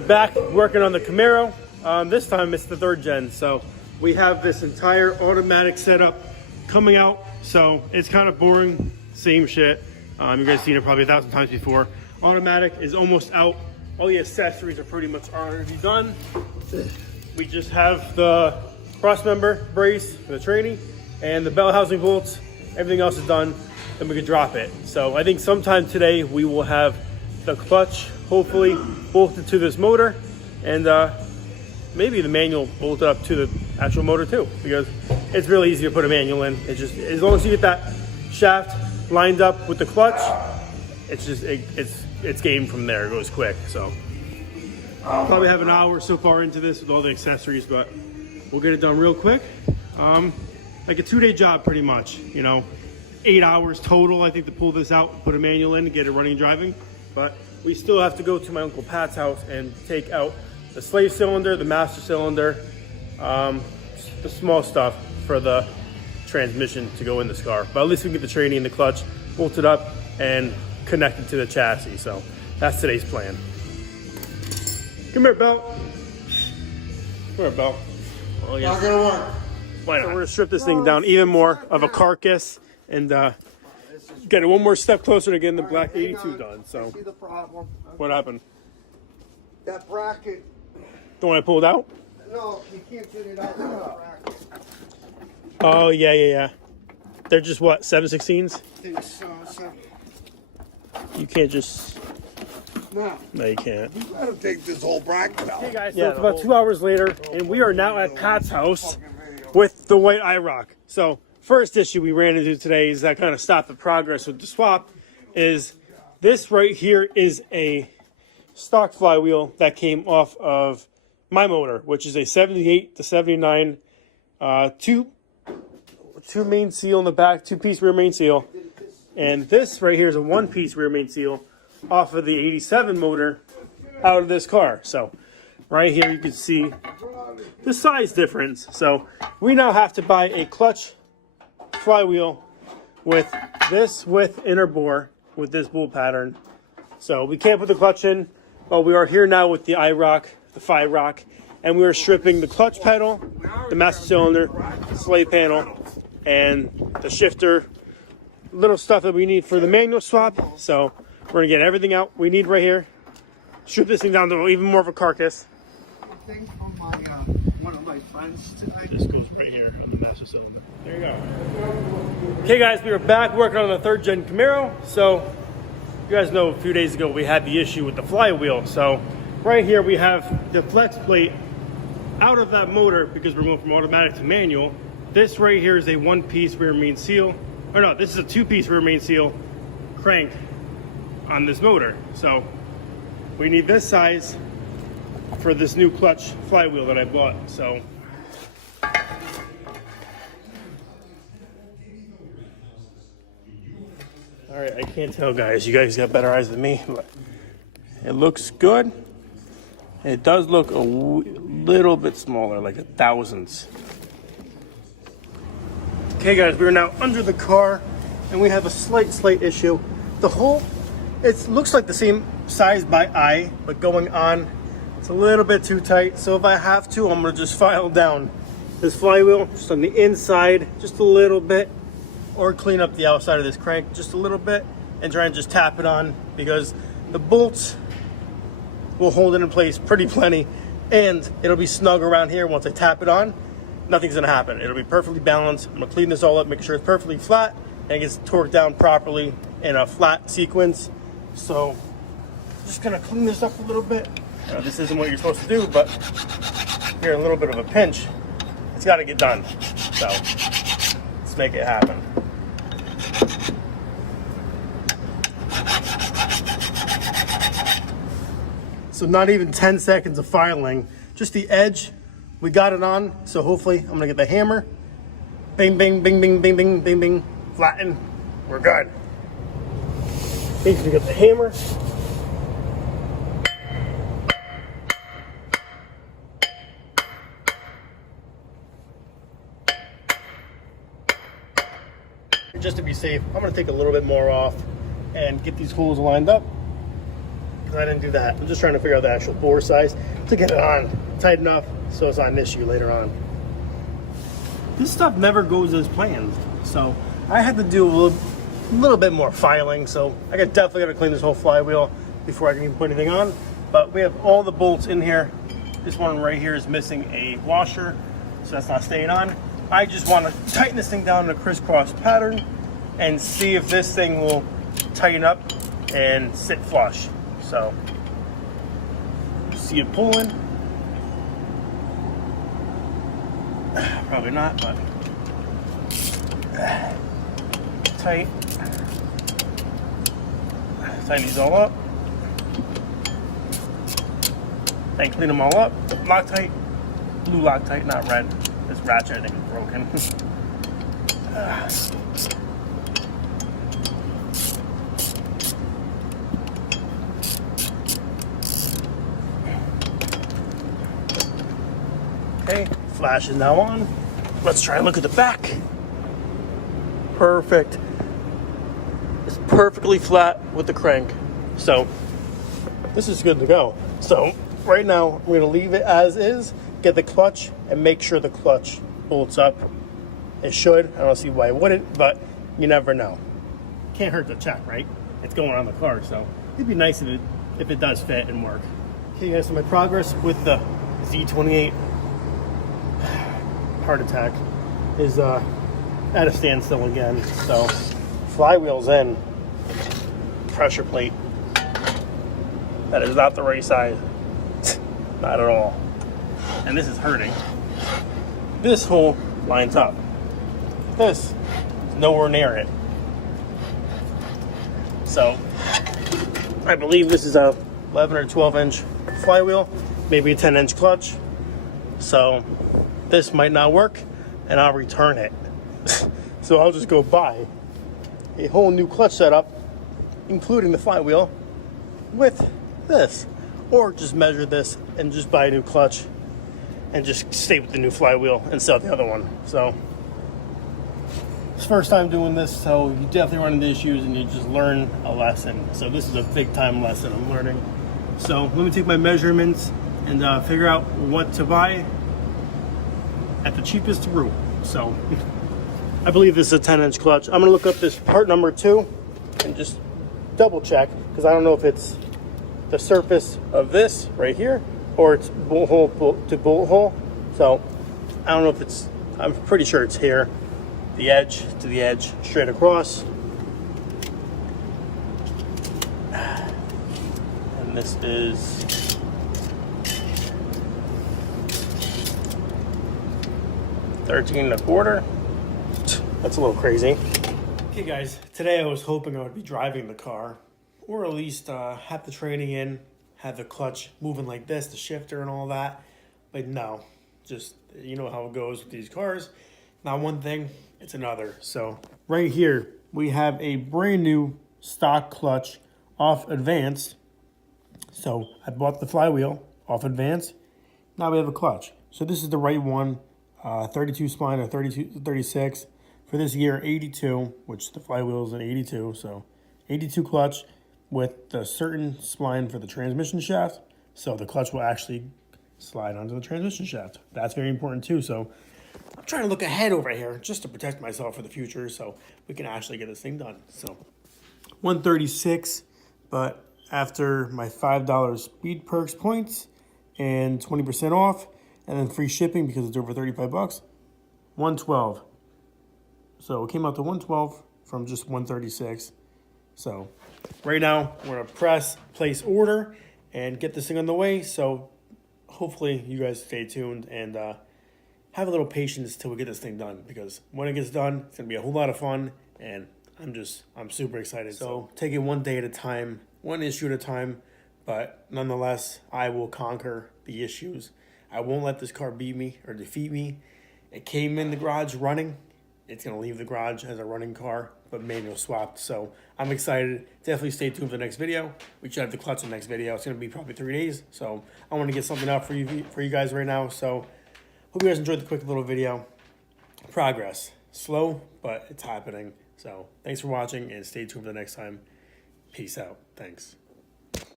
we're back working on the Camaro. This time it's the 3rd gen, so we have this entire automatic setup coming out. So it's kind of boring, same shit. You guys seen it probably 1,000 times before. Automatic is almost out. All the accessories are pretty much already done. We just have the cross member brace for the tranny and the bell housing bolts. Everything else is done, then we can drop it. So I think sometime today we will have the clutch hopefully bolted to this motor, and maybe the manual bolted up to the actual motor too, because it's really easy to put a manual in. It's just, as long as you get that shaft lined up with the clutch, it's just it's game from there. It goes quick. So probably have an hour so far into this with all the accessories, but we'll get it done real quick. Like a 2-day job pretty much, you know, 8 hours total I think to pull this out, put a manual in and get it running and driving. But we still have to go to my Uncle Pat's house and take out the slave cylinder, the master cylinder, the small stuff for the transmission to go in this car. But at least we can get the tranny and the clutch bolted up and connected to the chassis. So that's today's plan. Come here, Belle. Come here, Belle. Oh, yeah. Not gonna work. Why not? So we're gonna strip this thing down even more of a carcass and get it one more step closer to getting the black 82 done. So see the problem. What happened? That bracket. The one I pulled out? No, you can't get it out of the bracket. Oh yeah. They're just what, 7/16s? I think so. You can't just. No, you can't. you gotta take this whole bracket out. Hey guys, so it's about 2 hours later, and we are now at Pat's house with the white IROC. So first issue we ran into today is that kind of stopped the progress with the swap. Is this right here is a stock flywheel that came off of my motor, which is a 78 to 79, two main seal in the back, 2-piece rear main seal, and this right here is a 1-piece rear main seal off of the 87 motor out of this car. So right here you can see the size difference. So we now have to buy a clutch flywheel with this width inner bore with this bolt pattern. So we can't put the clutch in, but we are here now with the IROC, the Phi-Rock, and we are stripping the clutch pedal, the master cylinder, the slave panel, and the shifter, little stuff that we need for the manual swap. So we're gonna get everything out we need right here, strip this thing down to even more of a carcass. Thing from one of my friends today. This goes right here on the master cylinder. There you go. Okay guys, we are back working on the 3rd gen Camaro. So you guys know a few days ago we had the issue with the flywheel. So right here we have the flex plate out of that motor because we're going from automatic to manual. This right here is a 1-piece rear main seal. Or no, this is a 2-piece rear main seal crank on this motor. So we need this size for this new clutch flywheel that I bought. So all right, I can't tell guys, you guys got better eyes than me, but it looks good. It does look a little bit smaller, like a thousandths. Okay guys, we're now under the car and we have a slight issue. The hole, it looks like the same size by eye, but going on, it's a little bit too tight. So if I have to, I'm gonna just file down this flywheel just on the inside, just a little bit, or clean up the outside of this crank just a little bit and try and just tap it on, because the bolts will hold it in place pretty plenty and it'll be snug around here. Once I tap it on, nothing's gonna happen. It'll be perfectly balanced. I'm gonna clean this all up, make sure it's perfectly flat and it gets torqued down properly in a flat sequence. So just gonna clean this up a little bit. This isn't what you're supposed to do, but here, a little bit of a pinch, it's gotta get done. So let's make it happen. So not even 10 seconds of filing, just the edge, we got it on. So hopefully I'm gonna get the hammer, bing, bing, bing, bing, bing, bing, bing, bing, flatten, we're good. Basically get the hammer. Just to be safe, I'm gonna take a little bit more off and get these holes lined up. because I didn't do that. I'm just trying to figure out the actual bore size to get it on tight enough so it's not an issue later on. This stuff never goes as planned, so I had to do a little bit more filing, so I definitely got to clean this whole flywheel before I can even put anything on. But we have all the bolts in here. This one right here is missing a washer, so that's not staying on. I just want to tighten this thing down in a crisscross pattern and see if this thing will tighten up and sit flush. So, see it pulling. Probably not, but tight. Tighten these all up. Then clean them all up. Loctite, blue Loctite, not red. This ratchet I think is broken. Okay, flash is now on. Let's try and look at the back. Perfect. It's perfectly flat with the crank. So this is good to go. So right now we're gonna leave it as is, get the clutch and make sure the clutch bolts up. It should. I don't see why it wouldn't, but you never know. Can't hurt to check, right? It's going on the car, so it'd be nice if it does fit and work. Okay guys, so my progress with the Z28 heart attack is at a standstill again. So flywheel's in, pressure plate. That is not the right size. Not at all. And this is hurting. This hole lines up. This is nowhere near it. So I believe this is a 11 or 12 inch flywheel, maybe a 10 inch clutch. So this might not work and I'll return it. So I'll just go buy a whole new clutch setup, including the flywheel, with this. Or just measure this and just buy a new clutch and just stay with the new flywheel and sell the other one. So it's first time doing this, so you definitely run into issues and you just learn a lesson. So this is a big time lesson I'm learning. So let me take my measurements and figure out what to buy at the cheapest route. So I believe this is a 10 inch clutch. I'm gonna look up this part number 2 and just double check, because I don't know if it's the surface of this right here or it's bolt hole to bolt hole. So I don't know if it's, I'm pretty sure it's here. The edge to the edge, straight across. And this is 13.25. That's a little crazy. Okay guys, today I was hoping I would be driving the car, or at least have the training in, have the clutch moving like this, the shifter and all that. But no, just, you know how it goes with these cars. Not one thing, it's another. So right here, we have a brand new stock clutch off Advanced. So I bought the flywheel off Advanced. Now we have a clutch. So this is the right one, 32 spline or 36. For this year, 82, which the flywheel is an 82. So 82 clutch with the certain spline for the transmission shaft. So the clutch will actually slide onto the transmission shaft. That's very important too. So I'm trying to look ahead over here just to protect myself for the future so we can actually get this thing done. So 136, but after my $5 Speed Perks points and 20% off and then free shipping because it's over 35 bucks, 112. So it came out to 112 from just 136. So right now we're gonna place order and get this thing on the way. So hopefully you guys stay tuned and have a little patience till we get this thing done, because when it gets done, it's gonna be a whole lot of fun and I'm super excited. So take it one day at a time, one issue at a time, but nonetheless, I will conquer the issues. I won't let this car beat me or defeat me. It came in the garage running. It's gonna leave the garage as a running car, but manual swapped. So I'm excited. Definitely stay tuned for the next video. We should have the clutch in the next video. It's gonna be probably 3 days. So I wanna get something out for you guys right now. So hope you guys enjoyed the quick little video. Progress, slow, but it's happening. So thanks for watching and stay tuned for the next time. Peace out. Thanks.